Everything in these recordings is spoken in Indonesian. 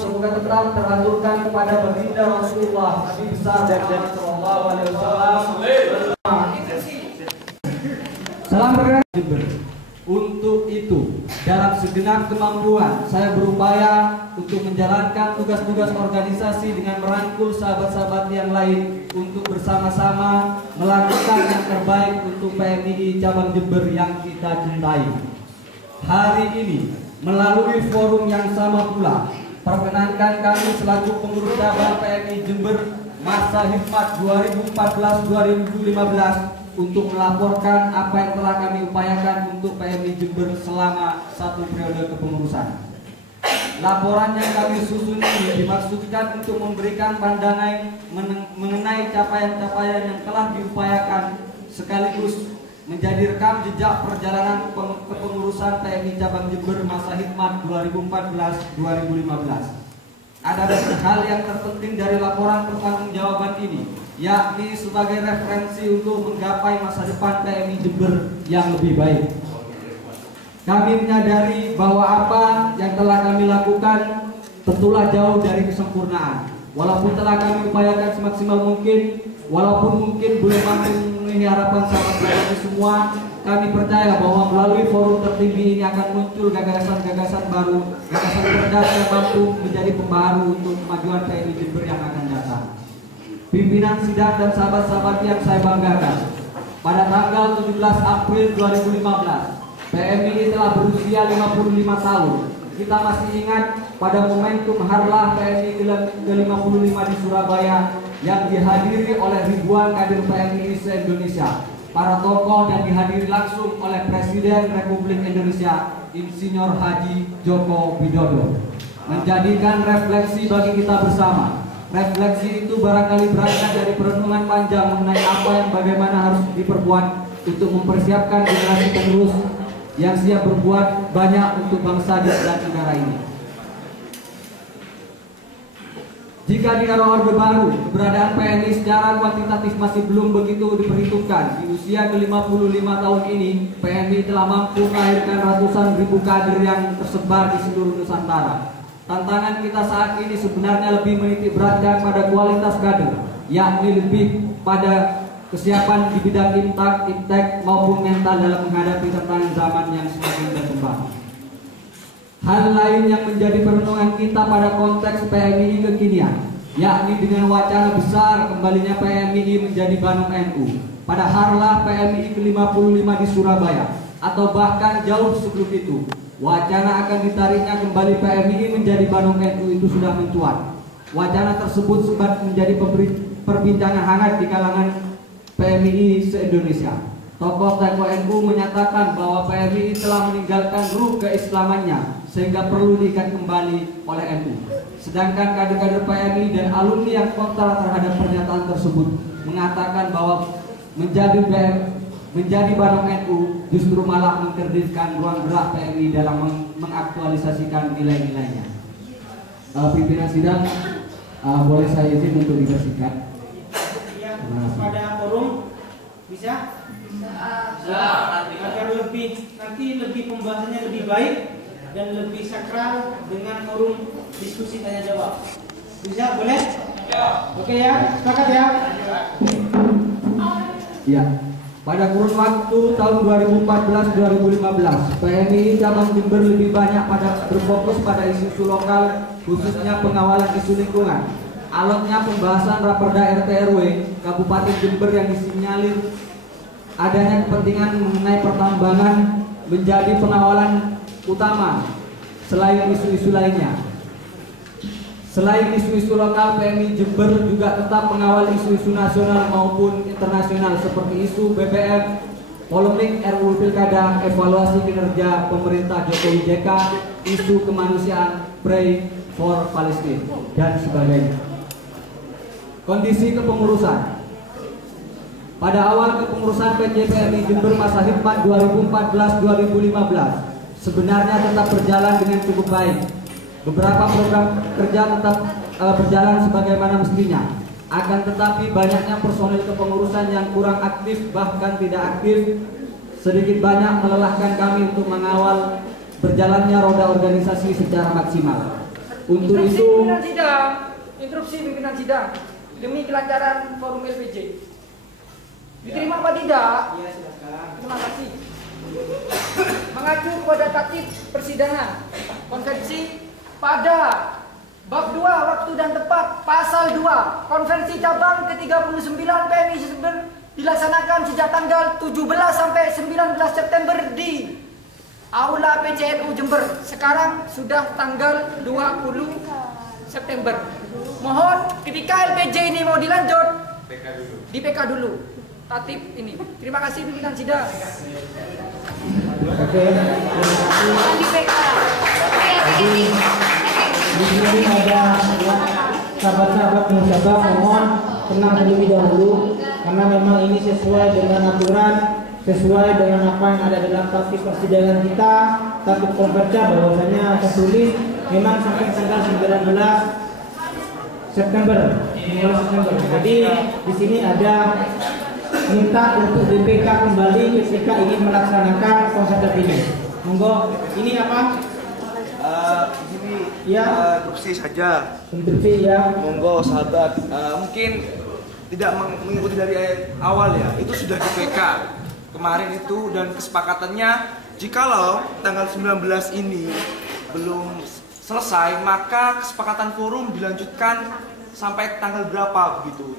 semoga tetap teraturkan kepada baginda Rasulullah Nabi besar Muhammad Sallallahu Alaihi Wasallam. Salam bergerak. Untuk itu, dalam segenap kemampuan, saya berupaya untuk menjalankan tugas-tugas organisasi dengan merangkul sahabat-sahabat yang lain untuk bersama-sama melakukan yang terbaik untuk PMII Cabang Jember yang kita cintai. Hari ini, melalui forum yang sama pula, perkenankan kami selaku pengurus cabang PMII Jember masa hikmat 2014-2015 untuk melaporkan apa yang telah kami upayakan untuk PMII Jember selama satu periode kepengurusan. Laporan yang kami susun ini dimaksudkan untuk memberikan pandangan mengenai capaian-capaian yang telah diupayakan sekaligus menjadi rekam jejak perjalanan kepengurusan PMII Cabang Jember masa hikmat 2014-2015. Ada banyak hal yang terpenting dari laporan pertanggungjawaban ini, yakni sebagai referensi untuk menggapai masa depan PMII Jember yang lebih baik. Kami menyadari bahwa apa yang telah kami lakukan tentulah jauh dari kesempurnaan. Walaupun telah kami upayakan semaksimal mungkin, walaupun mungkin belum mampu memenuhi harapan sahabat-sahabat semua, kami percaya bahwa melalui forum tertinggi ini akan muncul gagasan-gagasan baru, gagasan cerdas yang mampu menjadi pembaharu untuk kemajuan PMII Jember yang akan datang. Pimpinan sidang dan sahabat-sahabat yang saya banggakan, pada tanggal 17 April 2015, PMII telah berusia 55 tahun. Kita masih ingat pada momentum Harlah PMII ke-55 di Surabaya yang dihadiri oleh ribuan kader PMII se-Indonesia, para tokoh yang dihadiri langsung oleh Presiden Republik Indonesia Insinyur Haji Joko Widodo, menjadikan refleksi bagi kita bersama. Refleksi itu barangkali berangkat dari perenungan panjang mengenai apa yang bagaimana harus diperbuat untuk mempersiapkan generasi penerus yang siap berbuat banyak untuk bangsa dan negara ini. Jika di era Orde Baru, keberadaan PNI secara kuantitatif masih belum begitu diperhitungkan, di usia ke-55 tahun ini, PNI telah mampu melahirkan ratusan ribu kader yang tersebar di seluruh Nusantara. Tantangan kita saat ini sebenarnya lebih menitik beratkan pada kualitas kader, yakni lebih pada kesiapan di bidang iptek maupun mental dalam menghadapi tantangan zaman yang semakin berkembang. Hal lain yang menjadi perenungan kita pada konteks PMII kekinian, yakni dengan wacana besar kembalinya PMII menjadi Banum NU pada Harlah PMII ke-55 di Surabaya, atau bahkan jauh sebelum itu, wacana akan ditariknya kembali PMII menjadi Banum NU itu sudah mencuat. Wacana tersebut sempat menjadi perbincangan hangat di kalangan PMII se-Indonesia. Tokoh-tokoh NU menyatakan bahwa PMII telah meninggalkan ruh keislamannya sehingga perlu diikat kembali oleh NU. Sedangkan kader-kader PMII dan alumni yang kontra terhadap pernyataan tersebut mengatakan bahwa menjadi Banum NU justru malah mengkerdilkan ruang gerak PMII dalam mengaktualisasikan nilai-nilainya. Pimpinan sidang, boleh saya izin untuk dibersihkan. Pada forum bisa agar nanti lebih pembahasannya lebih baik dan lebih sakral dengan forum diskusi tanya jawab. Bisa, boleh? Oke ya, sepakat ya? Ya. Pada kurun waktu tahun 2014-2015, PMII Cabang Jember lebih banyak berfokus pada isu-isu lokal, khususnya pengawalan isu lingkungan. Alotnya pembahasan Raperda RT/RW Kabupaten Jember yang disinyalir adanya kepentingan mengenai pertambangan menjadi pengawalan utama selain isu-isu lainnya. Selain isu-isu lokal, PMII Jember juga tetap mengawal isu-isu nasional maupun internasional seperti isu BBM, polemik RUU Pilkada, evaluasi kinerja pemerintah Jokowi JK, isu kemanusiaan, Pray for Palestine, dan sebagainya. Kondisi kepengurusan. Pada awal kepengurusan PMII Jember masa hikmat 2014-2015 sebenarnya tetap berjalan dengan cukup baik. Beberapa program kerja tetap berjalan sebagaimana mestinya. Akan tetapi banyaknya personil kepengurusan yang kurang aktif bahkan tidak aktif sedikit banyak melelahkan kami untuk mengawal berjalannya roda organisasi secara maksimal. Untuk itu, Instruksi pimpinan sidang demi kelancaran forum LPJ. Diterima apa tidak? Iya, silakan. Terima kasih. Mengacu kepada tatib persidangan konvensi pada bab 2 waktu dan tempat pasal 2 konvensi cabang ke-39 PMI Jember dilaksanakan sejak tanggal 17 sampai 19 September di Aula PCNU Jember. Sekarang sudah tanggal 20 September. Mohon ketika LPJ ini mau dilanjut, di PK dulu. Tatib ini. Terima kasih pimpinan sidang. Oke, Di PK. di sini ada sahabat-sahabat muhasabah, mohon tenang terlebih dahulu karena memang ini sesuai dengan aturan, sesuai dengan apa yang ada dalam tatib persidangan kita, tatib konverja bahwasanya tertulis memang sampai tanggal 19 September. Jadi di sini ada minta untuk DPK kembali ketika ingin melaksanakan konser ini. Monggo, ini apa? Di sini Ya. instruksi saja. Instruksi ya. Monggo sahabat, mungkin tidak mengikuti dari awal ya. Itu sudah di PK kemarin itu dan kesepakatannya jikalau tanggal 19 ini belum selesai maka kesepakatan forum dilanjutkan sampai tanggal berapa begitu.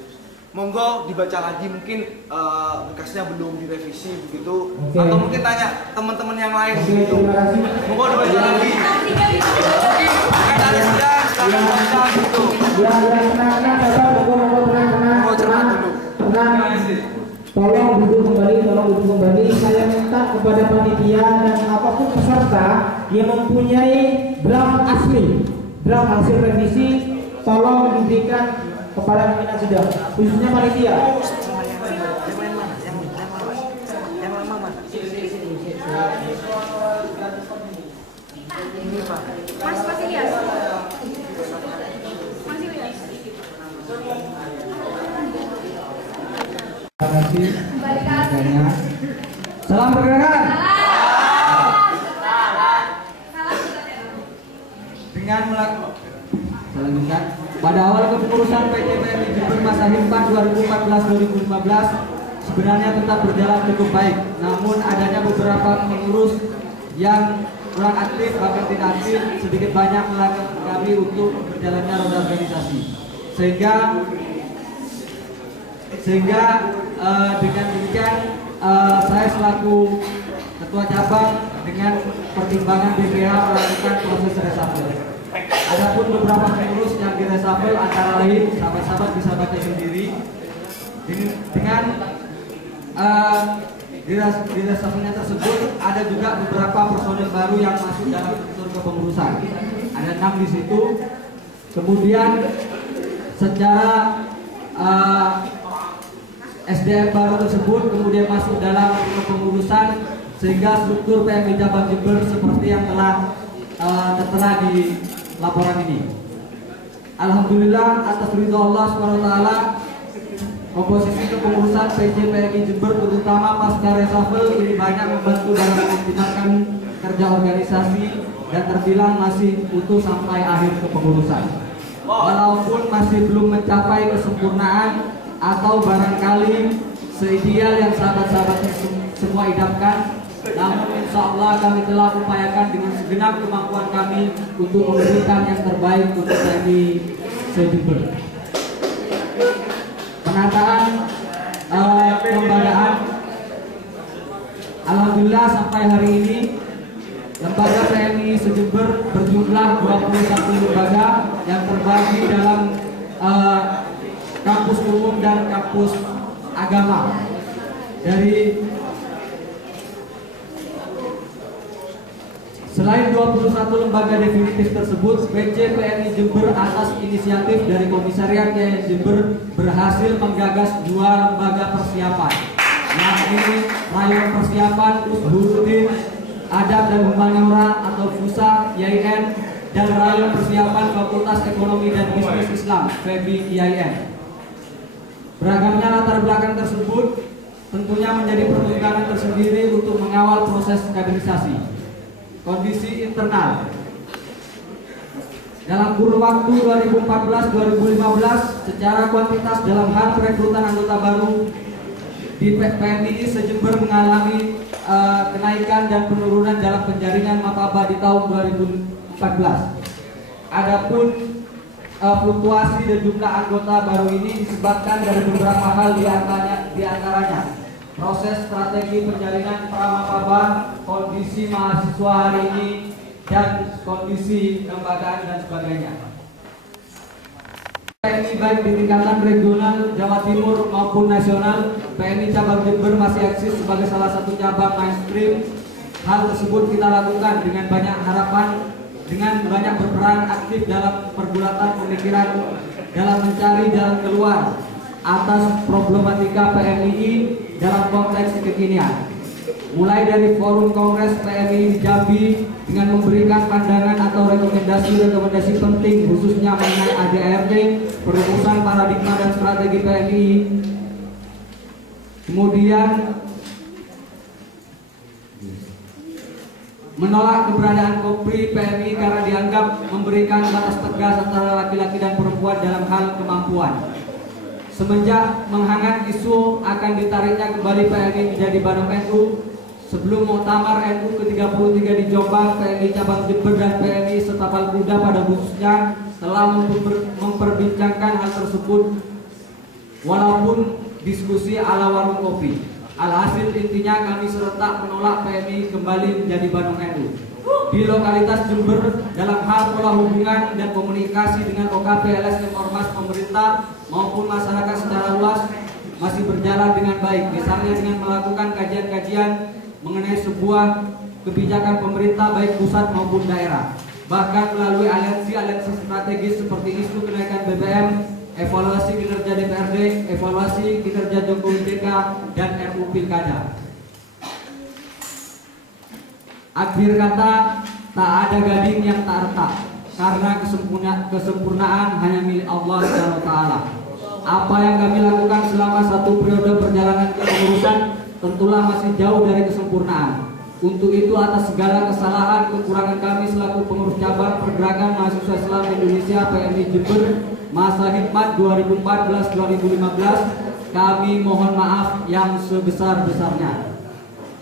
Monggo dibaca lagi, mungkin berkasnya belum direvisi begitu. Oke. Atau mungkin tanya teman-teman yang lain Oke, begitu. terima kasih. Monggo dibaca lagi. Mungkin ada sidang silakan baca gitu. Ya, tenang, sabar, monggo tenang. Monggo cermat dulu. Tenang. Tolong duduk kembali. Saya minta kepada panitia dan apapun peserta yang mempunyai draft asli, draft hasil revisi, tolong diberikan kepada pimpinan sidang, khususnya panitia. Masih lihat. Masih lihat. terima kasih. Salam pergerakan. Dengan melakukan selanjutnya, pada awal kepengurusan PCPMI Jember masa Himpan 2014-2015 sebenarnya tetap berjalan cukup baik. Namun adanya beberapa pengurus yang kurang aktif bahkan tidak aktif sedikit banyak melanggar kami untuk berjalannya roda organisasi. Sehingga dengan demikian saya selaku ketua cabang dengan pertimbangan BPH melakukan proses reshuffle. Adapun beberapa pengurus yang direshuffle antara lain sahabat-sahabat bisa baca sendiri dengan di reshuffle-nya tersebut ada juga beberapa personil baru yang masuk dalam struktur kepengurusan. Ada 6 di situ. Kemudian secara SDM baru tersebut kemudian masuk dalam kepengurusan sehingga struktur PMI Cabang Jember seperti yang telah tertera di laporan ini. Alhamdulillah atas ridho Allah SWT, komposisi kepengurusan PCPMI Jember terutama pasca reshuffle ini banyak membantu dalam mengoptimalkan kerja organisasi dan terbilang masih utuh sampai akhir kepengurusan. Walaupun masih belum mencapai kesempurnaan atau barangkali seideal yang sahabat-sahabat semua idamkan, namun insya Allah kami telah upayakan dengan segenap kemampuan kami untuk memberikan yang terbaik untuk PMI Jember. Penataan kelembagaan, alhamdulillah sampai hari ini lembaga PMI Jember berjumlah 21 lembaga yang terbagi dalam kampus umum dan kampus agama. Selain 21 lembaga definitif tersebut, PCPMI Jember atas inisiatif dari Komisariat Yayasan Jember berhasil menggagas 2 lembaga persiapan, yakni Rayon Persiapan Usburuddin Adab dan Humaniora atau FUSA IAIN dan Rayon Persiapan Fakultas Ekonomi dan Bisnis Islam FEBI IAIN. Beragamnya latar belakang tersebut tentunya menjadi pertimbangan tersendiri untuk mengawal proses kaderisasi. Kondisi internal. Dalam kurun waktu 2014-2015, secara kuantitas dalam hal perekrutan anggota baru di PMII se-Jember mengalami kenaikan dan penurunan dalam penjaringan mapaba di tahun 2014. Adapun fluktuasi dan jumlah anggota baru ini disebabkan dari beberapa hal di antaranya proses strategi penjaringan pra-mapaba, kondisi mahasiswa hari ini, dan kondisi kelembagaan dan sebagainya. PMI baik di tingkatan regional Jawa Timur maupun nasional, PMI cabang Jember masih eksis sebagai salah satu cabang mainstream. Hal tersebut kita lakukan dengan banyak harapan, dengan banyak berperan aktif dalam pergulatan pemikiran dalam mencari jalan keluar atas problematika PMII dalam konteks kekinian. Mulai dari forum kongres PMII di Jambi dengan memberikan pandangan atau rekomendasi penting khususnya mengenai ADART, perumusan paradigma dan strategi PMII. Kemudian menolak keberadaan Kopri PMII karena dianggap memberikan batas tegas antara laki-laki dan perempuan dalam hal kemampuan. Semenjak menghangat isu akan ditariknya kembali PMII menjadi Bandung NU, sebelum Muktamar NU ke-33 di Jombang, PMII cabang Jember dan PMII Setapal Kuda pada khususnya telah memperbincangkan hal tersebut walaupun diskusi ala warung kopi. Alhasil intinya kami serentak menolak PMII kembali menjadi Bandung NU. Di lokalitas Jember dalam hal pola hubungan dan komunikasi dengan OKP, LSM, Ormas, pemerintah maupun masyarakat secara luas masih berjalan dengan baik. Misalnya dengan melakukan kajian-kajian mengenai sebuah kebijakan pemerintah baik pusat maupun daerah, bahkan melalui aliansi strategis seperti isu kenaikan BBM, evaluasi kinerja DPRD, evaluasi kinerja Jokowi JK, dan RUU Pilkada. Akhir kata, tak ada gading yang tak retak, karena kesempurnaan hanya milik Allah SWT. Apa yang kami lakukan selama satu periode perjalanan kepengurusan tentulah masih jauh dari kesempurnaan. Untuk itu atas segala kesalahan kekurangan kami selaku pengurus cabang Pergerakan Mahasiswa Islam Indonesia PMI Jember masa hikmat 2014-2015, kami mohon maaf yang sebesar-besarnya.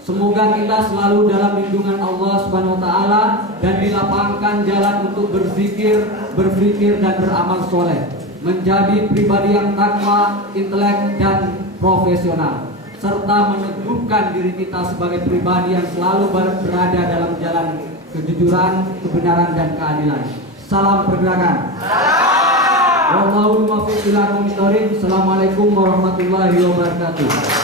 Semoga kita selalu dalam lindungan Allah Subhanahu wa taala dan dilapangkan jalan untuk berzikir, berpikir dan beramal soleh, menjadi pribadi yang takwa, intelek dan profesional, serta meneguhkan diri kita sebagai pribadi yang selalu berada dalam jalan kejujuran, kebenaran dan keadilan. Salam pergerakan. Assalamualaikum warahmatullahi wabarakatuh.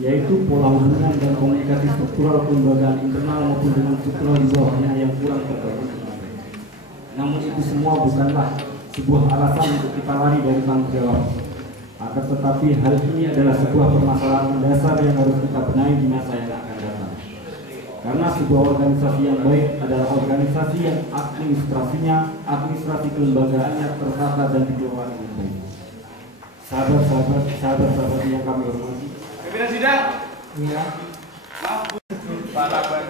Yaitu pola hubungan dan komunikasi struktural kelembagaan internal maupun dengan struktural di bawahnya yang kurang terbangun. Namun itu semua bukanlah sebuah alasan untuk kita lari dari tanggung jawab. Akan tetapi hal ini adalah sebuah permasalahan mendasar yang harus kita benahi di masa yang akan datang. Karena sebuah organisasi yang baik adalah organisasi yang administrasi kelembagaannya tertata dan dikelola dengan baik. Sahabat-sahabat yang kami hormati. Pimpinan sidang. Iya. Maaf, Pak Laban.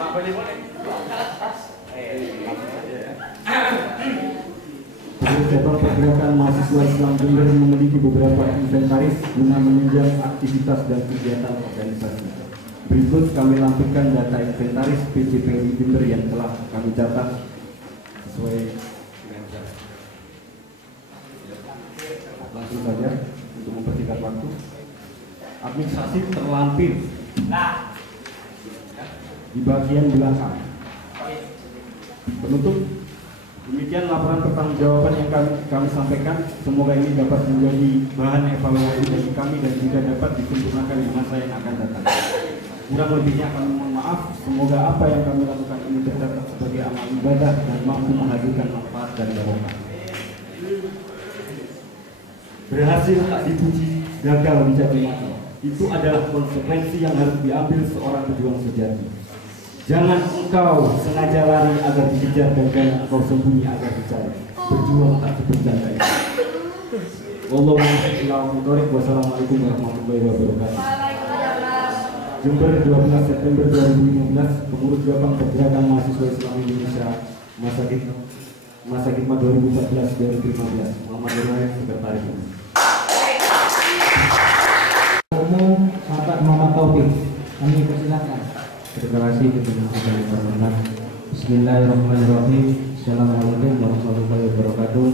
Pak Bali boleh. Cabang Pergerakan Mahasiswa Islam Jember memiliki beberapa inventaris guna menunjang aktivitas dan kegiatan organisasi. Berikut kami lampirkan data inventaris PCPI Jember yang telah kami catat sesuai dengan cara. Langsung saja untuk mempersingkat waktu. Administrasi terlampir di bagian belakang. Penutup. Demikian laporan pertanggungjawaban yang kami sampaikan. Semoga ini dapat menjadi bahan evaluasi bagi kami dan juga dapat disempurnakan di masa yang akan datang. Kurang lebihnya kami mohon maaf. Semoga apa yang kami lakukan ini tercatat sebagai amal ibadah dan mampu menghasilkan manfaat dan barokah. Berhasil tak dipuji, gagal menjadi mati. Itu adalah konsekuensi yang harus diambil seorang pejuang sejati. Jangan engkau sengaja lari agar dikejar dan jangan engkau sembunyi agar dicari. Berjuang tak sebercanda itu. Wassalamualaikum warahmatullahi wabarakatuh. Jember 12 September 2015, pengurus cabang Pergerakan Mahasiswa Islam Indonesia masa khidmat 2014-2015, Muhammad Nurul, Sekretaris Umum Sahabat Muhammad Taufik, kami persilakan. Terima kasih kepada Bismillahirrahmanirrahim. Assalamualaikum warahmatullahi wabarakatuh.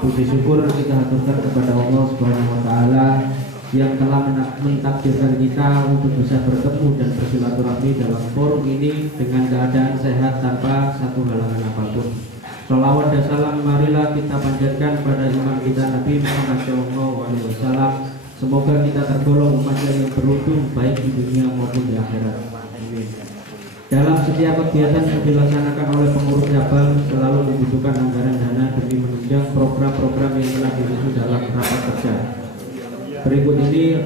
Puji syukur kita haturkan kepada Allah Subhanahu wa taala yang telah mentakdirkan kita untuk bisa bertemu dan bersilaturahmi dalam forum ini dengan keadaan sehat tanpa satu halangan apapun. Sholawat dan salam marilah kita panjatkan pada imam kita Nabi Muhammad SAW. Semoga kita tergolong umatnya yang beruntung baik di dunia maupun di akhirat. Amin. Dalam setiap kegiatan yang dilaksanakan oleh pengurus cabang selalu membutuhkan anggaran dana demi menunjang program-program yang telah disusun dalam rapat kerja. Berikut ini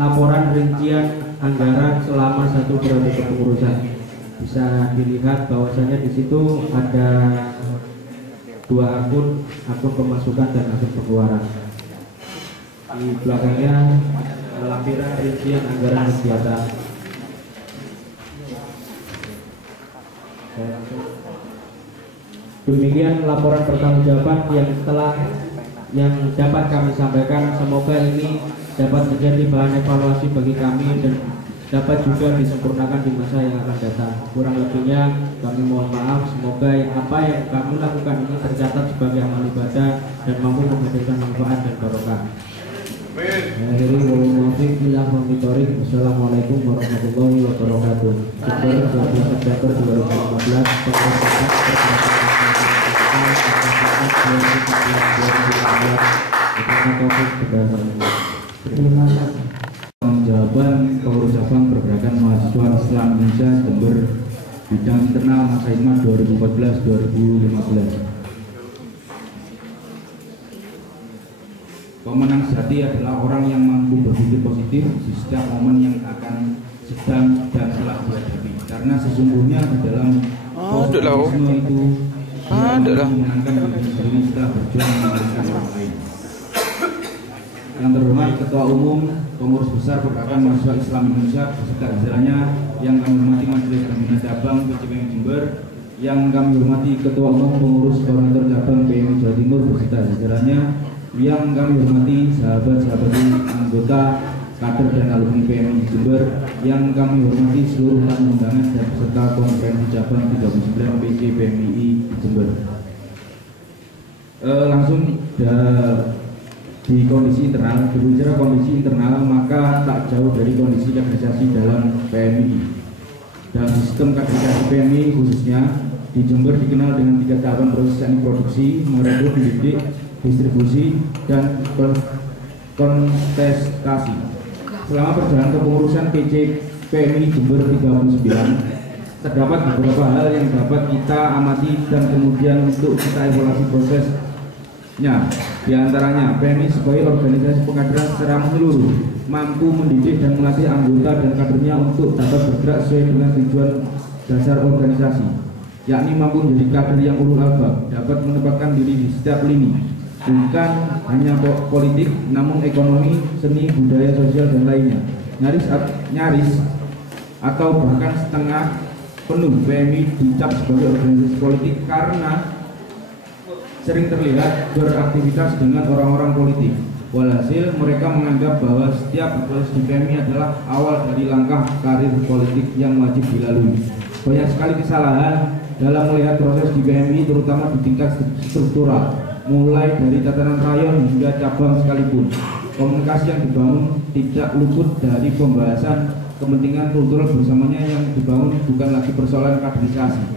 laporan rincian anggaran selama satu periode kepengurusan. Bisa dilihat bahwasanya di situ ada dua akun pemasukan dan akun pengeluaran. Di belakangnya lampiran rincian anggaran kegiatan. Demikian laporan pertanggungjawaban yang dapat kami sampaikan. Semoga ini dapat menjadi bahan evaluasi bagi kami dan dapat juga disempurnakan di masa yang akan datang. Kurang lebihnya kami mohon maaf. Semoga apa yang kami lakukan ini tercatat sebagai amal ibadah dan mampu menghadirkan manfaat dan barokah. Assalamualaikum warahmatullahi wabarakatuh. September 2015 jawaban pengurus cabang Pergerakan Mahasiswa Islam Indonesia Jember bidang internal masa khidmat 2014-2015. Pemenang sejati adalah orang yang mampu berpikir positif di setiap momen yang akan sedang dan telah dihadapi. Karena sesungguhnya di dalam positivisme itu memenangkan diri sendiri setelah berjuang memenangkan orang lain. Yang terhormat Ketua Umum Pengurus Besar Pergerakan Mahasiswa Islam Indonesia beserta jajarannya, yang kami hormati Majelis Pembina Cabang PCPM Jember, yang kami hormati Ketua Umum Pengurus Koordinator Cabang PMI Jawa Timur beserta jajarannya, yang kami hormati sahabat-sahabat anggota kader dan alumni PMI Jember, yang kami hormati seluruh tamu undangan dan peserta konferensi cabang 39 PC PMI Jember. Langsung di kondisi internal, berbicara kondisi internal, maka tak jauh dari kondisi kaderisasi dalam PMI. Dalam sistem kaderisasi PMI khususnya di Jember dikenal dengan 3 tahapan proses teknik produksi, merekrut, mendidik, distribusi, dan kontestasi. Selama perjalanan kepengurusan PC PMI Jember 39, terdapat beberapa hal yang dapat kita amati dan kemudian untuk kita evaluasi prosesnya. Di antaranya, PMI sebagai organisasi pengkaderan secara menyeluruh mampu mendidik dan melatih anggota dan kadernya untuk dapat bergerak sesuai dengan tujuan dasar organisasi, yakni mampu menjadi kader yang ulul albab, dapat menempatkan diri di setiap lini, bukan hanya politik, namun ekonomi, seni, budaya, sosial, dan lainnya. Nyaris atau bahkan setengah penuh PMI dicap sebagai organisasi politik karena sering terlihat beraktivitas dengan orang-orang politik. Walhasil mereka menganggap bahwa setiap proses di PMI adalah awal dari langkah karir politik yang wajib dilalui. Banyak sekali kesalahan dalam melihat proses di PMI, terutama di tingkat struktural, mulai dari tatanan rayon hingga cabang sekalipun. Komunikasi yang dibangun tidak luput dari pembahasan kepentingan kultural bersamanya yang dibangun bukan lagi persoalan kaderisasi,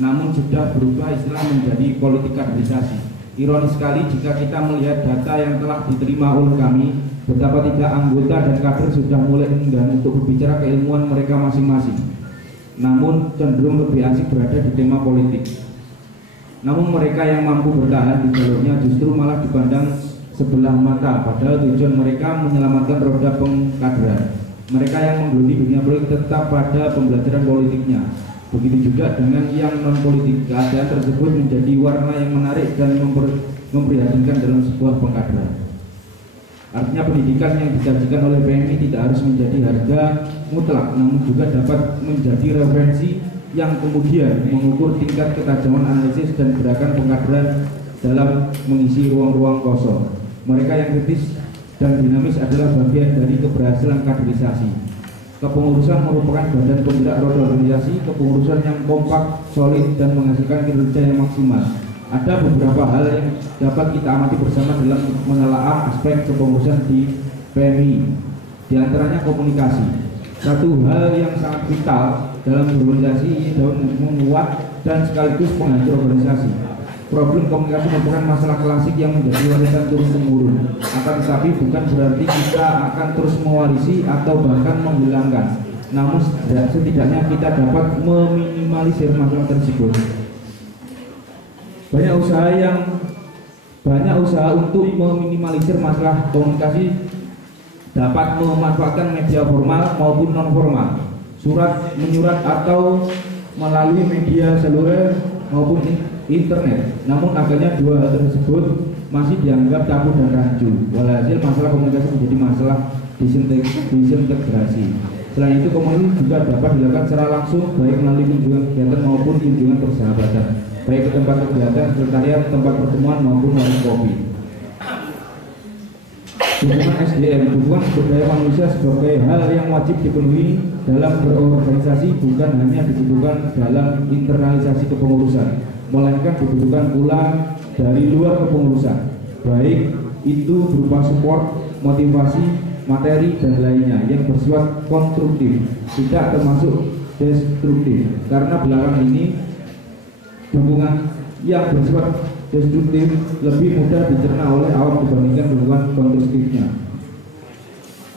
namun sudah berubah istilah menjadi politik kaderisasi. Ironis sekali jika kita melihat data yang telah diterima oleh kami, betapa tidak anggota dan kader sudah mulai enggan untuk berbicara keilmuan mereka masing-masing, namun cenderung lebih asik berada di tema politik. Namun mereka yang mampu bertahan di jalurnya justru malah dipandang sebelah mata, padahal tujuan mereka menyelamatkan roda pengkaderan. Mereka yang menggeluti dunia politik tetap pada pembelajaran politiknya. Begitu juga dengan yang non-politik, keadaan tersebut menjadi warna yang menarik dan memprihatinkan dalam sebuah pengkaderan. Artinya pendidikan yang disajikan oleh PMI tidak harus menjadi harga mutlak, namun juga dapat menjadi referensi yang kemudian mengukur tingkat ketajaman analisis dan gerakan pengkaderan dalam mengisi ruang-ruang kosong. Mereka yang kritis dan dinamis adalah bagian dari keberhasilan kaderisasi. Kepengurusan merupakan badan penggerak roda organisasi, kepengurusan yang kompak, solid, dan menghasilkan kinerja yang maksimal. Ada beberapa hal yang dapat kita amati bersama dalam menelaah aspek kepengurusan di PMI. Di antaranya komunikasi. Satu hal yang sangat vital dalam berorganisasi ini dapat menguat dan sekaligus menghancur organisasi. Problem komunikasi merupakan masalah klasik yang menjadi warisan turun-temurun. Akan tetapi bukan berarti kita akan terus mewarisi atau bahkan menghilangkan. Namun setidaknya kita dapat meminimalisir masalah tersebut. Banyak usaha untuk meminimalisir masalah komunikasi dapat memanfaatkan media formal maupun non formal, menyurat atau melalui media seluler maupun internet. Namun agaknya dua hal tersebut masih dianggap tabu dan rancu. Walhasil masalah komunikasi menjadi masalah disintegrasi. Selain itu, komunikasi juga dapat dilakukan secara langsung, baik melalui kunjungan kegiatan maupun kunjungan persahabatan, baik ke tempat kegiatan, sekretariat, tempat pertemuan maupun warung kopi. Dukungan SDM, dukungan sumber daya manusia sebagai hal yang wajib dipenuhi dalam berorganisasi, bukan hanya dibutuhkan dalam internalisasi kepengurusan, melainkan dibutuhkan pula dari luar kepengurusan, baik itu berupa support, motivasi, materi, dan lainnya yang bersifat konstruktif, tidak termasuk destruktif. Karena belakangan ini dukungan yang bersifat destruktif lebih mudah dicerna oleh awam dibandingkan dukungan konstruktifnya.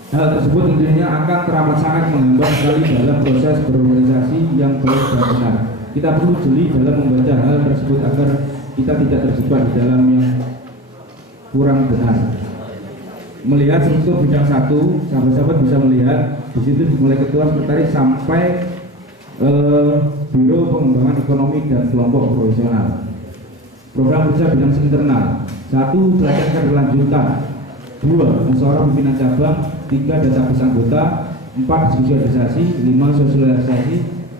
Hal tersebut tentunya akan teramat sangat menghambat sekali dalam proses berorganisasi yang baik dan benar. Kita perlu jeli dalam membaca hal tersebut agar kita tidak terjebak di dalam yang kurang benar. Melihat struktur bidang 1, sahabat-sahabat bisa melihat di situ mulai ketua, sekretaris sampai Biro Pengembangan Ekonomi dan kelompok profesional. Program kerja bidang internal: 1. Pelatihan kader lanjutan, 2. Musyawarah pimpinan cabang, 3. Database anggota, 4. Diskusi organisasi, 5. Sosialisasi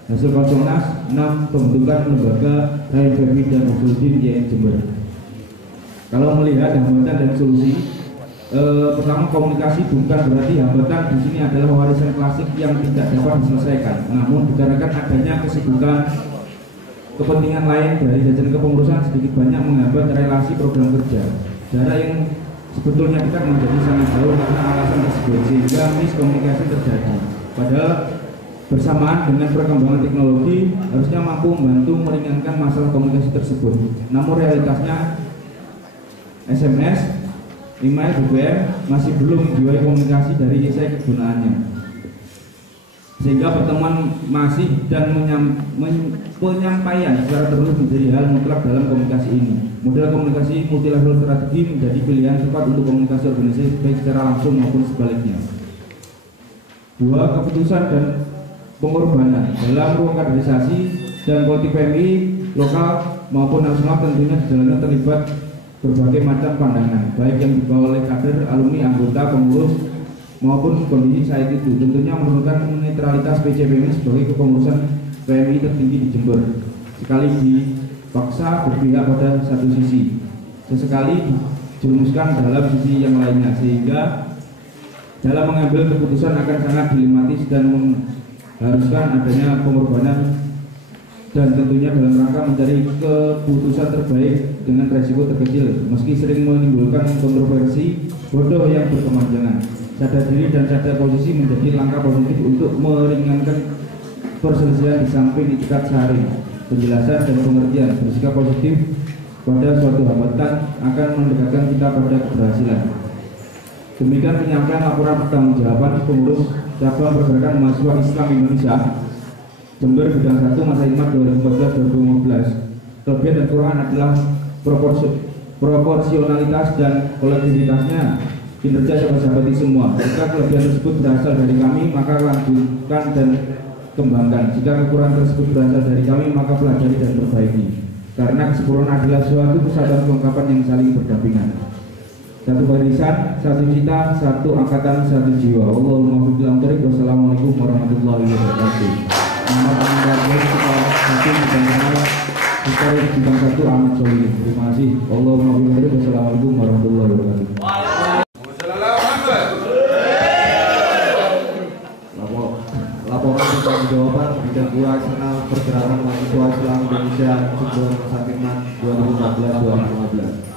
hasil Konselnas, 6. Pembentukan lembaga Rahim Femi dan Usuluddin YN Jember. Kalau melihat hambatan dan solusi, pertama, komunikasi bukan berarti hambatan di sini adalah warisan klasik yang tidak dapat diselesaikan. Namun dikarenakan adanya kesibukan kepentingan lain dari jajaran kepengurusan sedikit banyak menghambat relasi program kerja. Jarak yang sebetulnya kita menjadi sangat jauh karena alasan tersebut, sehingga miskomunikasi terjadi. Padahal bersamaan dengan perkembangan teknologi harusnya mampu membantu meringankan masalah komunikasi tersebut. Namun realitasnya SMS, email, BBM masih belum menjiwai komunikasi dari isi kegunaannya, sehingga pertemuan masih dan penyampaian secara terus menjadi hal mutlak dalam komunikasi ini. Model komunikasi multilevel strategi menjadi pilihan tepat untuk komunikasi organisasi baik secara langsung maupun sebaliknya. 2. Keputusan dan pengorbanan dalam ruang kaderisasi dan politik PMI lokal maupun nasional tentunya di dalamnya terlibat berbagai macam pandangan, baik yang dibawa oleh kader, alumni, anggota, pengurus maupun kondisi saat itu. Tentunya menurunkan netralitas PCPMI sebagai kepengurusan PMI tertinggi di Jember. Sekali dipaksa berpihak pada satu sisi, sesekali dijerumuskan dalam sisi yang lainnya, sehingga dalam mengambil keputusan akan sangat dilematis dan mengharuskan adanya pengorbanan dan tentunya dalam rangka mencari keputusan terbaik dengan resiko terkecil, meski sering menimbulkan kontroversi bodoh yang berkepanjangan. Sadar diri dan sadar posisi menjadi langkah positif untuk meringankan perselisihan di samping itikat sehari, penjelasan dan pengertian. Bersikap positif pada suatu hambatan akan mendekatkan kita pada keberhasilan. Demikian penyampaian laporan pertanggungjawaban pengurus cabang pergerakan mahasiswa Islam Indonesia Jember bidang 1 masa hikmat 2014-2015. Kelebihan dan kekurangan adalah proporsionalitas dan kolektivitasnya kinerja sahabat-sahabat semua. Jika kelebihan tersebut berasal dari kami, maka lanjutkan dan kembangkan. Jika kekurangan tersebut berasal dari kami, maka pelajari dan perbaiki. Karena kesempurnaan adalah suatu kesatuan kelengkapan yang saling berdampingan. satu barisan, satu cita, satu angkatan, satu jiwa. Allahumma bihamdika. Wassalamualaikum warahmatullahi wabarakatuh. Muhammad Amin Darmawan, Kepala Hakim Bidang Kenal Historis Bidang 1 Ahmad Solihin. Terima kasih. Allahumma bihamdika. Wassalamualaikum warahmatullahi wabarakatuh. Laporan tentang jawaban bidang 2 eksternal pergerakan mahasiswa Islam Indonesia Sumber Sakitman 2014-2015.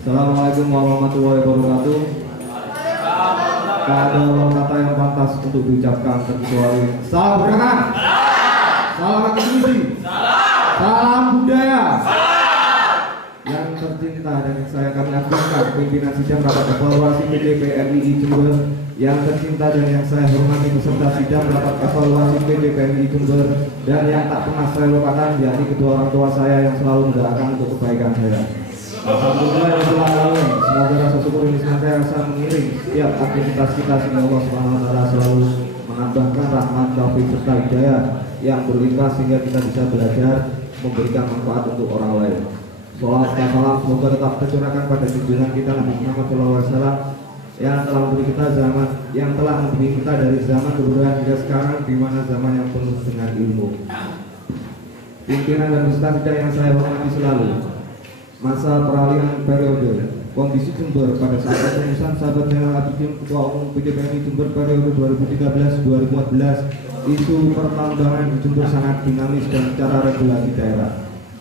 Assalamualaikum warahmatullahi wabarakatuh. Tak ada kata yang pantas untuk diucapkan terkecuali salam gerakan, salam akademisi, salam budaya. Yang tercinta dan yang saya kami agungkan pimpinan sidang rapat evaluasi PDPMII Jember, yang tercinta dan yang saya hormati peserta sidang rapat evaluasi PDPMII Jember, dan yang tak pernah saya lupakan yakni kedua orang tua saya yang selalu mendoakan untuk kebaikan saya. Alhamdulillah, semoga rasa syukur ini senantiasa mengiring setiap aktivitas kita sehingga Allah SWT selalu menambahkan rahmat, taufik serta hidayah yang berlimpah sehingga kita bisa belajar memberikan manfaat untuk orang lain. Sholawat dan salam semoga tetap tercurahkan pada junjungan kita Nabi Muhammad SAW yang telah memberi kita dari zaman kebodohan hingga sekarang, di mana zaman yang penuh dengan ilmu. Pimpinan dan peserta sidang yang saya hormati selalu, masa peralihan periode kondisi Jember pada saat rumusan sahabat Zainal Abidin Ketua Umum PDPMI Jember periode 2013-2014, isu pertambangan di Jember sangat dinamis dan secara regulasi daerah.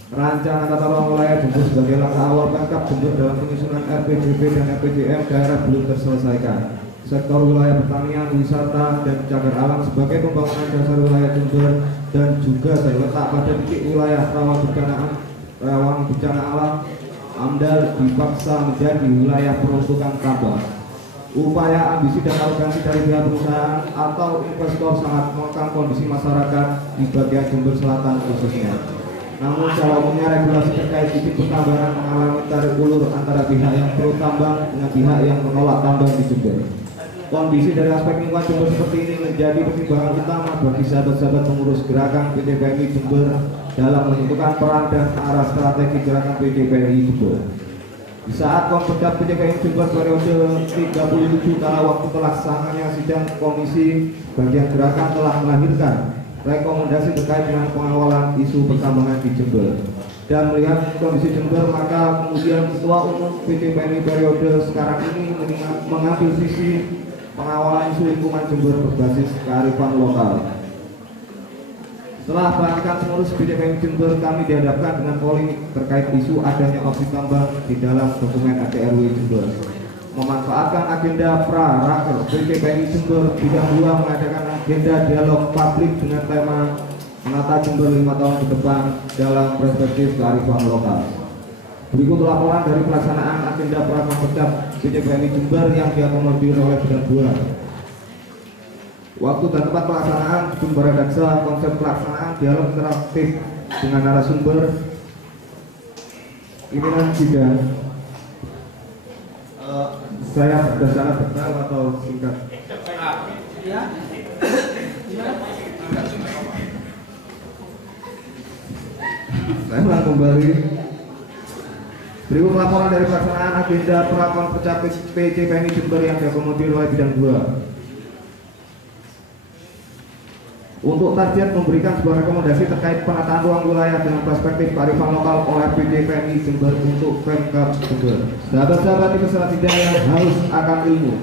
Rancangan tata ruang wilayah Jember sebagai langkah awal Pemkab Jember dalam penyusunan RPJP dan RPJM daerah belum terselesaikan. Sektor wilayah pertanian, wisata, dan cagar alam sebagai pembangunan dasar wilayah Jember dan juga terletak pada titik wilayah rawan bencana alam AMDAL dipaksa menjadi wilayah peruntukan tambang. Upaya ambisi dan arogansi dari pihak perusahaan atau investor sangat mengekang kondisi masyarakat di bagian Jember Selatan khususnya. Namun secara umumnya regulasi terkait izin pertambangan mengalami tarik ulur antara pihak yang pro tambang dengan pihak yang menolak tambang di Jember. Kondisi dari aspek lingkungan Jember seperti ini menjadi pertimbangan utama bagi sahabat-sahabat pengurus gerakan PDPMI Jember dalam menentukan peran dan arah strategi gerakan PDPMI Jember. Di saat Konpedap PDPMI Jember periode 37 kala waktu pelaksananya sidang komisi, bagian gerakan telah melahirkan rekomendasi terkait dengan pengawalan isu pertambangan di Jember. Dan melihat kondisi Jember, maka kemudian Ketua Umum PDPMI periode sekarang ini mengambil visi pengawalan isu lingkungan Jember berbasis kearifan lokal. Setelah pelantikan pengurus PDPMI Jember, kami dihadapkan dengan polemik terkait isu adanya objek tambang di dalam dokumen ADRW Jember. Memanfaatkan agenda pra-raker PDPMI Jember bidang 2 mengadakan agenda dialog publik dengan tema menata Jember 5 tahun ke depan dalam perspektif kearifan lokal. Berikut laporan dari pelaksanaan agenda pra-Konpedap PDPMI Jember yang diakomodir oleh bidang 2. Waktu dan tempat pelaksanaan, sumber redaksa, konsep pelaksanaan, dialog interaktif dengan narasumber, pimpinan sidang. Saya berdasarkan betul atau singkat? Ya. Saya ulang kembali. Berikut laporan dari pelaksanaan agenda pra-Konpedap PDPMI Jember yang diakomodir oleh bidang 2. Untuk target memberikan sebuah rekomendasi terkait penataan ruang wilayah dengan perspektif kearifan lokal oleh PDPMI Jember untuk Pemkab Jember. Sahabat-sahabat di peserta sidang yang haus akan ilmu.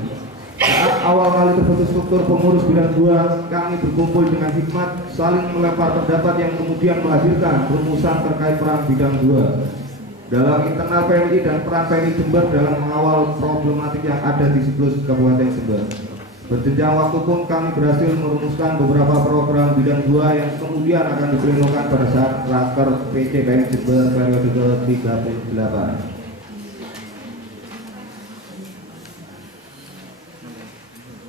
Saat awal kali terbentuk struktur pengurus bidang 2, kami berkumpul dengan hikmat saling melempar pendapat yang kemudian melahirkan rumusan terkait peran bidang 2 dalam internal PMI dan peran PMI Jember dalam mengawal problematik yang ada di 11 Kabupaten Jember. Berjenjang waktu pun kami berhasil merumuskan beberapa program bidang 2 yang kemudian akan diplenokan pada saat raker PDPMI Jember periode ke-38.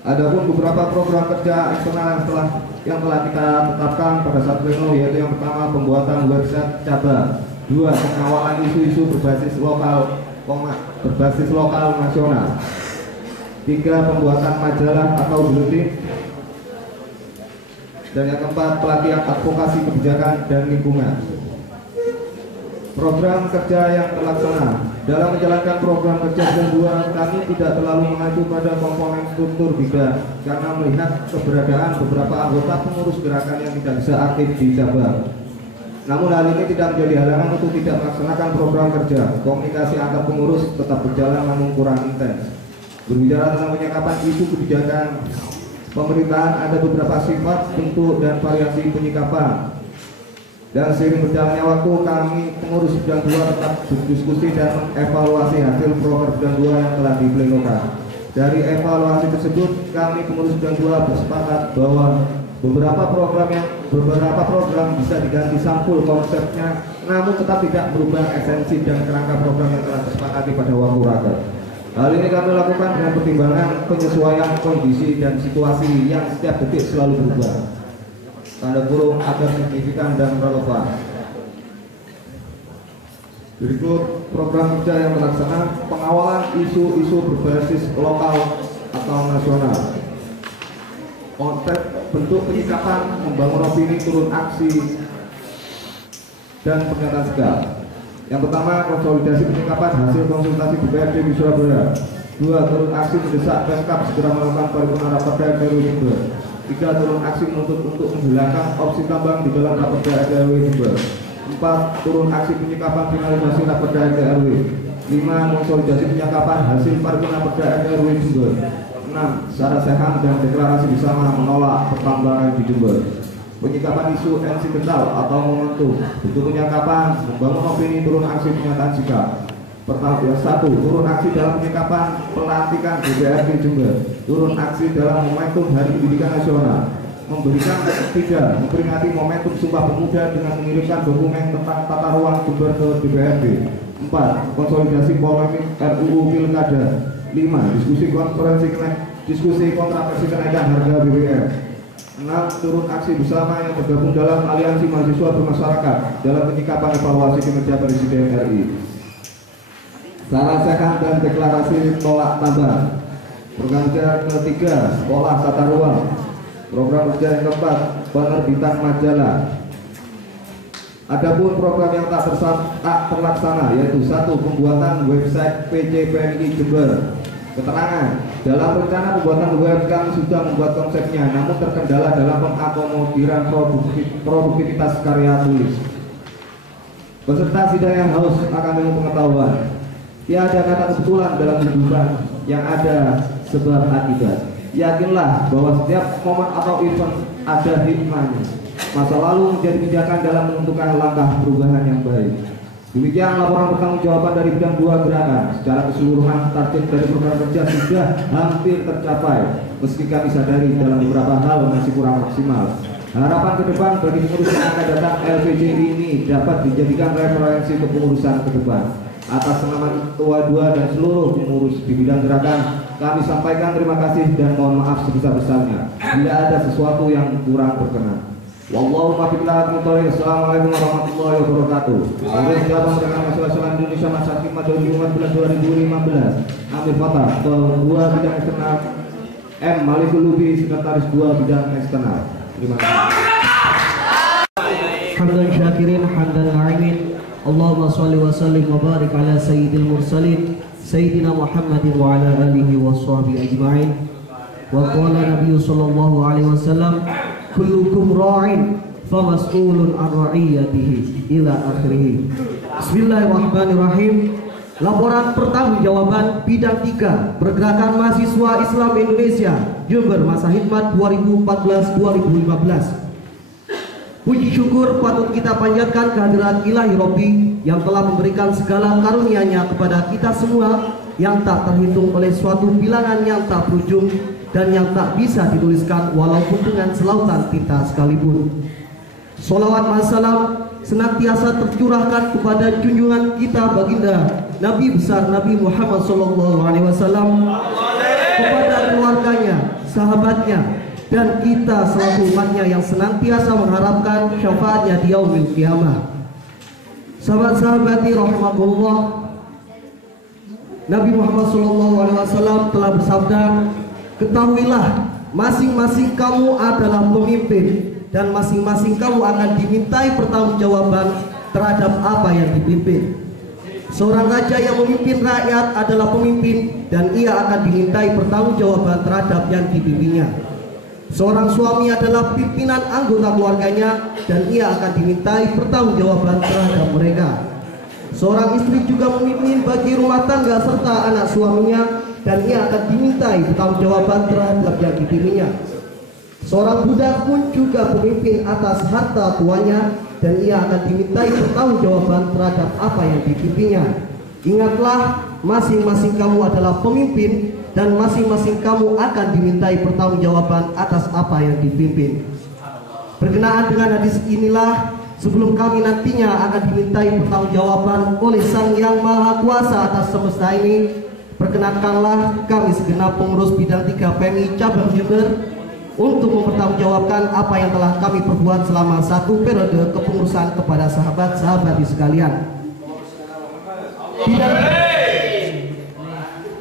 Adapun beberapa program kerja eksternal yang telah kita tetapkan pada saat pleno, yaitu yang pertama pembuatan website cabang, 2 pengawalan isu-isu berbasis lokal nasional, 3 pembuatan majalah atau buletin, dan yang keempat pelatihan advokasi kebijakan dan lingkungan. Program kerja yang terlaksana. Dalam menjalankan program kerja bidang 2, kami tidak terlalu mengacu pada komponen struktur bidang karena melihat keberadaan beberapa anggota pengurus gerakan yang tidak bisa aktif di cabang. Namun hal ini tidak menjadi halangan untuk tidak melaksanakan program kerja. Komunikasi antar pengurus tetap berjalan namun kurang intens. Berbicara tentang penyikapan isu kebijakan pemerintahan, ada beberapa sifat, bentuk, dan variasi penyikapan. Dan seiring berjalannya waktu, kami pengurus bidang 2 tetap berdiskusi dan mengevaluasi hasil program bidang 2 yang telah diplenokan. Dari evaluasi tersebut, kami pengurus bidang 2 bersepakat bahwa beberapa program bisa diganti sampul konsepnya, namun tetap tidak berubah esensi dan kerangka program yang telah disepakati pada waktu raker. Hal ini kami lakukan dengan pertimbangan penyesuaian kondisi dan situasi yang setiap detik selalu berubah. Tanda kurung agar signifikan dan relevan. Berikut program kerja yang terlaksana: pengawalan isu-isu berbasis lokal atau nasional. Konsep bentuk penyikapan, membangun opini, turun aksi, dan pernyataan sikap. Yang pertama, konsolidasi penyikapan hasil konsultasi DPRD di Surabaya. 2. Turun aksi mendesak Pemkab segera melakukan paripurna rapat DPRD Jember. 3. Turun aksi menuntut untuk menghilangkan opsi tambang di dalam rapat DPRD Jember. 4. Turun aksi penyikapan finalisasi rapat DPRD. 5. Konsolidasi penyikapan hasil paripurna rapat DPRD Jember. 6. Secara sehat dan deklarasi bersama menolak pertambangan di Jember. Penyikapan isu NC kental atau momentum. Bentuk penyikapan, membangun opini, turun aksi, pernyataan sikap. Pertama, 1. Turun aksi dalam penyikapan pelantikan DPRD Jember. Turun aksi dalam momentum Hari Pendidikan Nasional. Memberikan 3. Memperingati momentum Sumpah Pemuda dengan mengirimkan dokumen tentang tata ruang Jember ke DPRD. 4. Konsolidasi polemik RUU Pilkada. 5. Diskusi kontroversi kenaikan harga BBM. 6. Turun aksi bersama yang tergabung dalam aliansi mahasiswa bermasyarakat dalam penyikapan evaluasi kinerja Presiden RI. Salah sehat dan deklarasi tolak tambang. Program kerja ketiga, sekolah tata ruang. Program kerja yang keempat, penerbitan majalah. Adapun program yang tak terlaksana yaitu 1. Pembuatan website PCPNI Jember. Keterangan, dalam rencana pembuatan web kami sudah membuat konsepnya, namun terkendala dalam pengakomodiran produktivitas karya tulis. Peserta sidang yang haus akan ilmu pengetahuan. Tiada kata kebetulan dalam kehidupan, yang ada sebab akibat. Yakinlah bahwa setiap momen atau event ada hikmahnya. Masa lalu menjadi pijakan dalam menentukan langkah perubahan yang baik. Demikian laporan pertanggungjawaban dari bidang 2 gerakan. Secara keseluruhan target dari program kerja sudah hampir tercapai, meski kami sadari dalam beberapa hal masih kurang maksimal. Harapan ke depan bagi pengurus yang akan datang LPJ ini dapat dijadikan referensi kepengurusan ke depan. Atas nama Ketua 2 dan seluruh pengurus di bidang gerakan, kami sampaikan terima kasih dan mohon maaf sebesar-besarnya bila ada sesuatu yang kurang berkenan. Wallahu muwaffiq. Assalamualaikum warahmatullahi wabarakatuh. Kongres Cabang Gerakan Nasional Indonesia Masa Hikmat 2015 Amir Fatah, Ketua 2 Bidang Eksternal. M. Malikul Lubi, Sekretaris 2 Bidang Eksternal. Terima kasih. Hamdan syakirin, hamdan na'imin. Allahumma salli wa sallim wa barik ala sayyidil mursalin Sayyidina Muhammadin wa ala alihi wa sahbihi ajma'in. Wa qala Nabi sallallahu alaihi wasallam, kullukum ra'in famas'ulun an ra'iyatihi ila akhirih. Bismillahirrahmanirrahim. Laporan pertanggungjawaban bidang 3 Pergerakan Mahasiswa Islam Indonesia Jember masa hikmat 2014-2015. Puji syukur patut kita panjatkan kehadiran Ilahi Robbi yang telah memberikan segala karunia-Nya kepada kita semua yang tak terhitung oleh suatu bilangan yang tak berujung dan yang tak bisa dituliskan walaupun dengan selautan tinta sekalipun. Sholawat dan salam senantiasa tercurahkan kepada junjungan kita baginda Nabi besar Nabi Muhammad SAW, kepada keluarganya, sahabatnya, dan kita selaku umatnya yang senantiasa mengharapkan syafaatnya di yaumil qiyamah. Sahabat-sahabati rahimakumullah, Nabi Muhammad SAW telah bersabda, ketahuilah masing-masing kamu adalah pemimpin dan masing-masing kamu akan dimintai pertanggungjawaban terhadap apa yang dipimpin. Seorang raja yang memimpin rakyat adalah pemimpin dan ia akan dimintai pertanggungjawaban terhadap yang dipimpinnya. Seorang suami adalah pimpinan anggota keluarganya dan ia akan dimintai pertanggungjawaban terhadap mereka. Seorang istri juga memimpin bagi rumah tangga serta anak suaminya dan ia akan dimintai pertanggungjawaban terhadap yang dipimpinnya. Seorang budak pun juga pemimpin atas harta tuannya dan ia akan dimintai pertanggungjawaban terhadap apa yang dipimpinnya. Ingatlah, masing-masing kamu adalah pemimpin dan masing-masing kamu akan dimintai pertanggungjawaban atas apa yang dipimpin. Berkenaan dengan hadis inilah, sebelum kami nantinya akan dimintai pertanggungjawaban oleh Sang Yang Maha Kuasa atas semesta ini, perkenankanlah kami segenap pengurus bidang 3 PMI Cabang Jember untuk mempertanggungjawabkan apa yang telah kami perbuat selama 1 periode kepengurusan kepada sahabat-sahabat sekalian.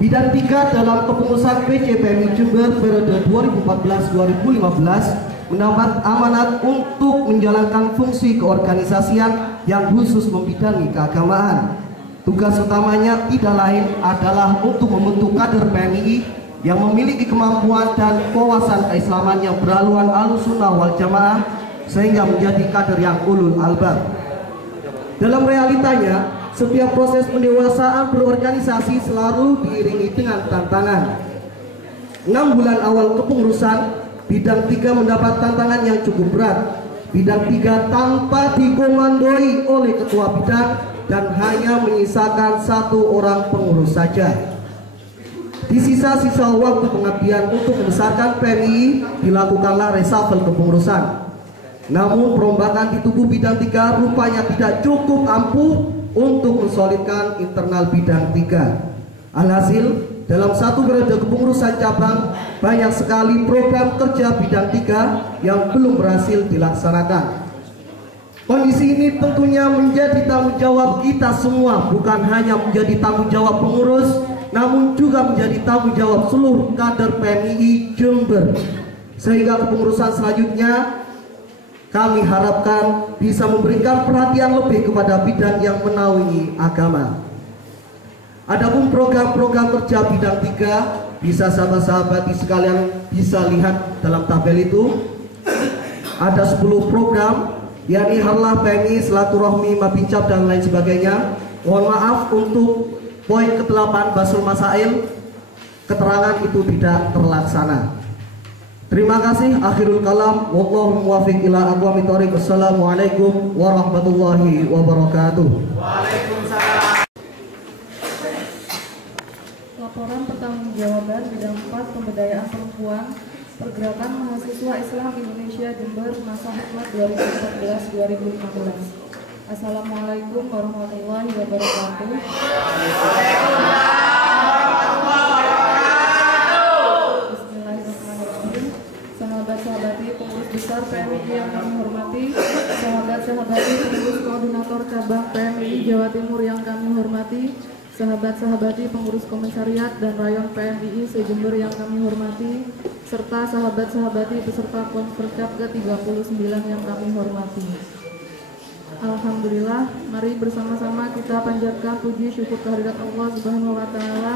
Bidang 3 dalam kepengurusan PC PMI Jember periode 2014-2015 mendapat amanat untuk menjalankan fungsi keorganisasian yang khusus membidangi keagamaan. Tugas utamanya tidak lain adalah untuk membentuk kader PMI yang memiliki kemampuan dan wawasan keislaman yang berhaluan Ahlussunnah wal Jamaah sehingga menjadi kader yang ulul albab. Dalam realitanya, setiap proses pendewasaan berorganisasi selalu diiringi dengan tantangan. 6 bulan awal kepengurusan, bidang 3 mendapat tantangan yang cukup berat. Bidang 3 tanpa dikomandoi oleh ketua bidang dan hanya menyisakan 1 orang pengurus saja. Di sisa-sisa waktu pengabdian untuk membesarkan PMI, dilakukanlah reshuffle kepengurusan. Namun perombakan di tubuh bidang 3 rupanya tidak cukup ampuh untuk mensolidkan internal bidang 3. Alhasil, dalam 1 periode kepengurusan cabang, banyak sekali program kerja bidang 3 yang belum berhasil dilaksanakan. Kondisi ini tentunya menjadi tanggung jawab kita semua, bukan hanya menjadi tanggung jawab pengurus, namun juga menjadi tanggung jawab seluruh kader PMI Jember. Sehingga kepengurusan selanjutnya kami harapkan bisa memberikan perhatian lebih kepada bidang yang menaungi agama. Adapun program-program kerja bidang 3 bisa sahabat-sahabat sekalian bisa lihat dalam tabel itu. Ada 10 program, yakni Harlah PMI, Silaturahmi, Mabincap dan lain sebagainya. Mohon maaf untuk poin ke-8 Basul Masail, keterangan itu tidak terlaksana. Terima kasih. Akhirul kalam. Wallahu muwaffiq ila aqwamit thoriq. Assalamualaikum warahmatullahi wabarakatuh. Waalaikumsalam. Laporan pertanggungjawaban bidang 4 pemberdayaan perempuan Pergerakan Mahasiswa Islam Indonesia Jember masa hikmat 2014-2015. Assalamualaikum warahmatullahi wabarakatuh. Sahabat-sahabati pengurus besar PMI yang kami hormati, sahabat-sahabati pengurus koordinator cabang PMI Jawa Timur yang kami hormati, sahabat-sahabati pengurus komisariat dan rayon PMI se-Jember yang kami hormati, serta sahabat-sahabati peserta Konfercap ke-39 yang kami hormati. Alhamdulillah, mari bersama-sama kita panjatkan puji syukur kehadirat Allah Subhanahu wa Ta'ala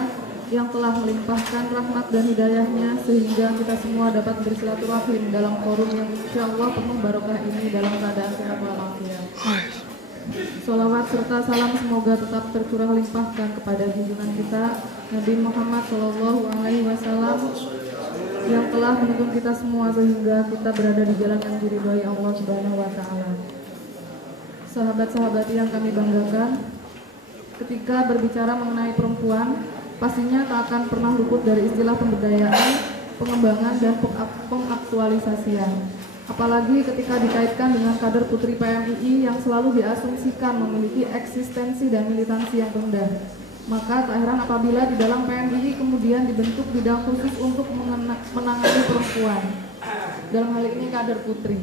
yang telah melimpahkan rahmat dan hidayahnya sehingga kita semua dapat bersilaturahim dalam forum yang insya Allah penuh barokah ini dalam keadaan sehat walafiat. Sholawat serta salam semoga tetap tercurah limpahkan kepada junjungan kita Nabi Muhammad SAW yang telah menuntun kita semua sehingga kita berada di jalan yang diridhoi Allah Subhanahu wa Ta'ala. Sahabat-sahabat yang kami banggakan, ketika berbicara mengenai perempuan, pastinya tak akan pernah luput dari istilah pemberdayaan, pengembangan, dan pengaktualisasian. Apalagi ketika dikaitkan dengan kader putri PMI yang selalu diasumsikan memiliki eksistensi dan militansi yang rendah. Maka tak heran apabila di dalam PMI kemudian dibentuk bidang khusus untuk menangani perempuan. Dalam hal ini kader putri.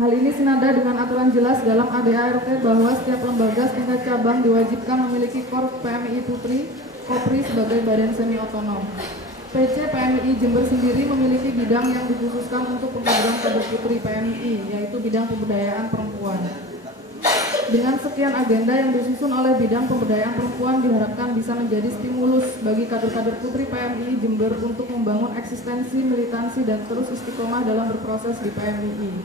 Hal ini senada dengan aturan jelas dalam ADART bahwa setiap lembaga setingkat cabang diwajibkan memiliki Korp PMI Putri, Kopri sebagai badan semi otonom. PC PMI Jember sendiri memiliki bidang yang dikhususkan untuk pembangunan kader putri PMI, yaitu bidang pemberdayaan perempuan. Dengan sekian agenda yang disusun oleh bidang pemberdayaan perempuan diharapkan bisa menjadi stimulus bagi kader-kader putri PMII Jember untuk membangun eksistensi, militansi, dan terus istiqomah dalam berproses di PMII.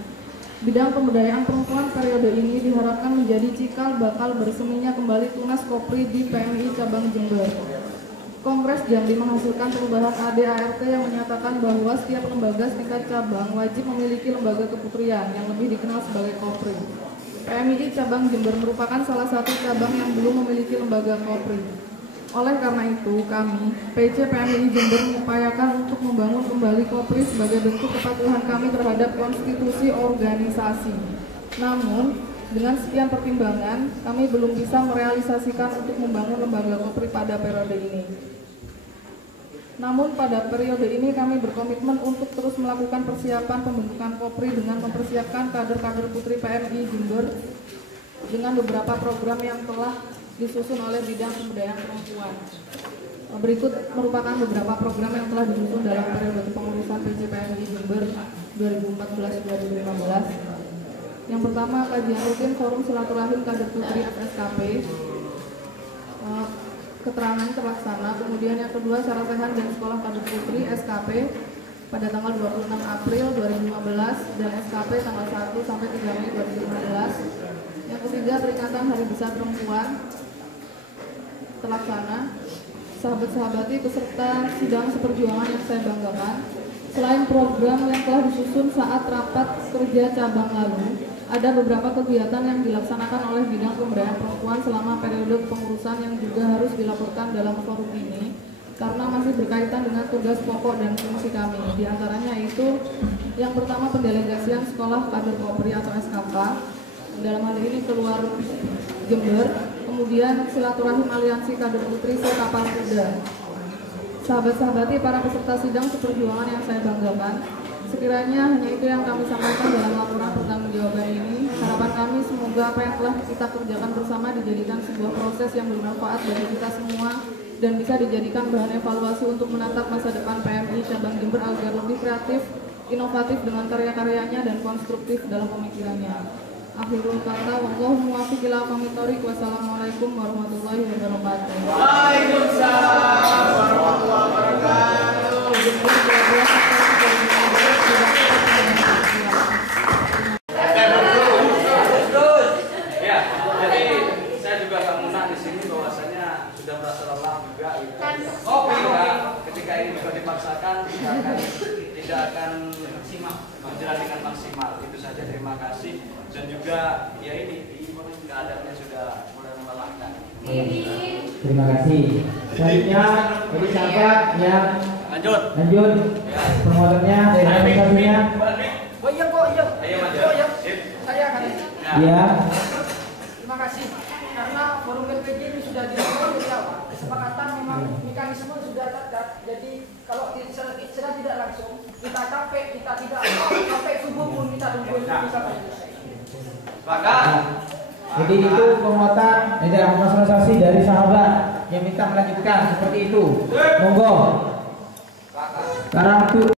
Bidang pemberdayaan perempuan periode ini diharapkan menjadi cikal bakal berseminya kembali tunas Kopri di PMII Cabang Jember. Kongres Jambi menghasilkan perubahan ADART yang menyatakan bahwa setiap lembaga setingkat cabang wajib memiliki lembaga keputrian yang lebih dikenal sebagai Kopri. PMII Cabang Jember merupakan salah satu cabang yang belum memiliki lembaga Kopri. Oleh karena itu, kami, PC PMII Jember mengupayakan untuk membangun kembali Kopri sebagai bentuk kepatuhan kami terhadap konstitusi organisasi. Namun, dengan sekian pertimbangan, kami belum bisa merealisasikan untuk membangun lembaga Kopri pada periode ini. Namun pada periode ini kami berkomitmen untuk terus melakukan persiapan pembentukan Kopri dengan mempersiapkan kader-kader putri PMII Jember dengan beberapa program yang telah disusun oleh bidang pemberdayaan perempuan. Berikut merupakan beberapa program yang telah disusun dalam periode kepengurusan PC PMII Jember 2014-2015. Yang pertama, kajian rutin forum silaturahim kader putri FSKP. Keterangan terlaksana. Kemudian yang kedua, Sarasehan dan Sekolah Kader Putri SKP pada tanggal 26 April 2015 dan SKP tanggal 1 sampai 3 Mei 2015. Yang ketiga, peringatan Hari Besar Perempuan terlaksana. Sahabat-sahabati peserta sidang seperjuangan yang saya banggakan, selain program yang telah disusun saat rapat kerja cabang lalu, ada beberapa kegiatan yang dilaksanakan oleh bidang pemberdayaan perempuan selama periode pengurusan yang juga harus dilaporkan dalam forum ini karena masih berkaitan dengan tugas pokok dan fungsi kami. Di antaranya itu yang pertama, pendelegasian sekolah kader Kopri atau SKK, dalam hal ini keluar Jember, kemudian silaturahim aliansi kader putri sekapal kuda. Sahabat-sahabati para peserta sidang seperjuangan yang saya banggakan, sekiranya hanya itu yang kami sampaikan dalam laporan pertanggungjawaban ini. Harapan kami semoga apa yang telah kita kerjakan bersama dijadikan sebuah proses yang bermanfaat bagi kita semua dan bisa dijadikan bahan evaluasi untuk menatap masa depan PMII Cabang Jember agar lebih kreatif, inovatif dengan karya-karyanya dan konstruktif dalam pemikirannya. Akhirul kata, wallahu muwaffiq ila aqwamit thoriq. Wassalamualaikum warahmatullahi wabarakatuh. Waalaikumsalam warahmatullahi wabarakatuh. Ya, jadi saya juga Kak Muna di sini bahwasanya sudah merasa lelah juga. Ketika ini juga dipaksakan tidak akan berjalan dengan maksimal. Itu saja, terima kasih. Dan juga ya ini keadaannya sudah mulai melelahkan. Terima kasih. Selanjutnya bagi sahabat yang lanjut ya. Promotornya dari organisasinya. Oh iya kok, iya. Oh iya. Saya kan. Ya. Terima kasih. Karena forum LPG ini sudah dilakukan dari awal. Kesepakatan memang mekanisme sudah tetap. Jadi kalau secara tidak langsung kita capek, kita tidak sampai subuh pun kita tunggu bisa selesai. Jadi itu penguatan dalam organisasi dari sahabat yang minta melanjutkan seperti itu. Monggo. Sekarang tuh.